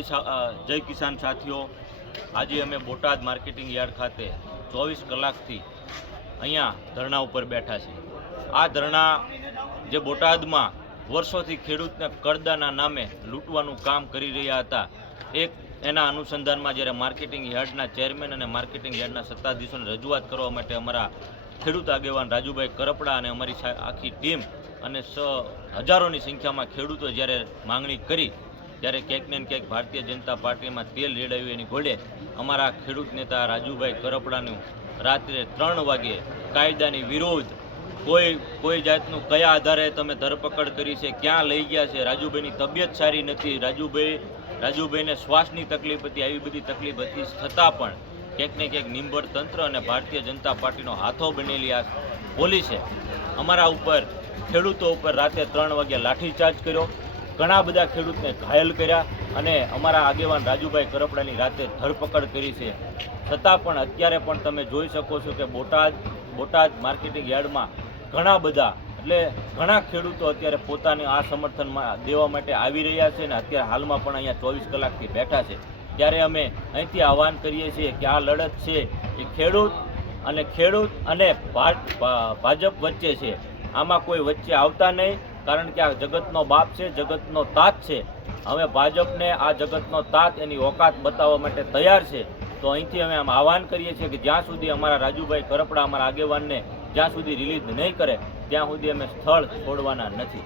જય જય કિસાન સાથીઓ. આજે અમે બોટાદ માર્કેટિંગ યાર્ડ ખાતે ચોવીસ કલાકથી અહીંયા ધરણા ઉપર બેઠા છીએ. આ ધરણા જે બોટાદમાં વર્ષોથી ખેડૂતને કરદાના નામે લૂંટવાનું કામ કરી રહ્યા હતા, એક એના અનુસંધાનમાં જ્યારે માર્કેટિંગ યાર્ડના ચેરમેન અને માર્કેટિંગ યાર્ડના સત્તાધીશોને રજૂઆત કરવા માટે અમારા ખેડૂત આગેવાન રાજુભાઈ કરપડા અને અમારી આખી ટીમ અને સ હજારોની સંખ્યામાં ખેડૂતો જ્યારે માંગણી કરી ત્યારે ક્યાંક ને ક્યાંક ભારતીય જનતા પાર્ટીમાં તેલ રેડાયું એની ઘોડે અમારા ખેડૂત નેતા રાજુભાઈ કરપડાનું રાત્રે ત્રણ વાગે કાયદાની વિરોધ. કોઈ કોઈ જાતનું કયા આધારે તમે ધરપકડ કરી છે, ક્યાં લઈ ગયા છે, રાજુભાઈની તબિયત સારી નથી. રાજુભાઈ, રાજુભાઈને શ્વાસની તકલીફ હતી, આવી બધી તકલીફ હતી. છતાં પણ ક્યાંક ને ક્યાંક નિંબળ તંત્ર અને ભારતીય જનતા પાર્ટીનો હાથો બનેલી આ પોલીસે અમારા ઉપર, ખેડૂતો ઉપર રાતે ત્રણ વાગ્યા લાઠીચાર્જ કર્યો. ઘણા બધા ખેડૂતને ઘાયલ કર્યા અને અમારા આગેવાન રાજુભાઈ કરપડાની રાતે ધરપકડ કરી છે. છતાં પણ અત્યારે પણ તમે જોઈ શકો છો કે બોટાદ બોટાદ માર્કેટિંગ યાર્ડમાં ઘણા બધા, એટલે ઘણા ખેડૂતો અત્યારે પોતાને આ સમર્થનમાં દેવા માટે આવી રહ્યા છે અને અત્યારે હાલમાં પણ અહીંયા ચોવીસ કલાકથી બેઠા છે. ત્યારે અમે અહીંથી આહવાન કરીએ છીએ કે આ લડત છે એ ખેડૂત અને ખેડૂત અને ભાજપ વચ્ચે છે. આમાં કોઈ વચ્ચે આવતા નહીં. કારણ કે આ જગતનો બાપ છે, જગતનો તાત છે. હવે ભાજપને આ જગતનો તાત એની ઓકાત બતાવવા માટે તૈયાર છે. તો અહીંથી અમે આમ આહવાન કરીએ છીએ કે જ્યાં સુધી અમારા રાજુભાઈ કરપડા અમારા આગેવાનને જ્યાં સુધી રિલીઝ નહીં કરે, ત્યાં સુધી અમે સ્થળ છોડવાના નથી.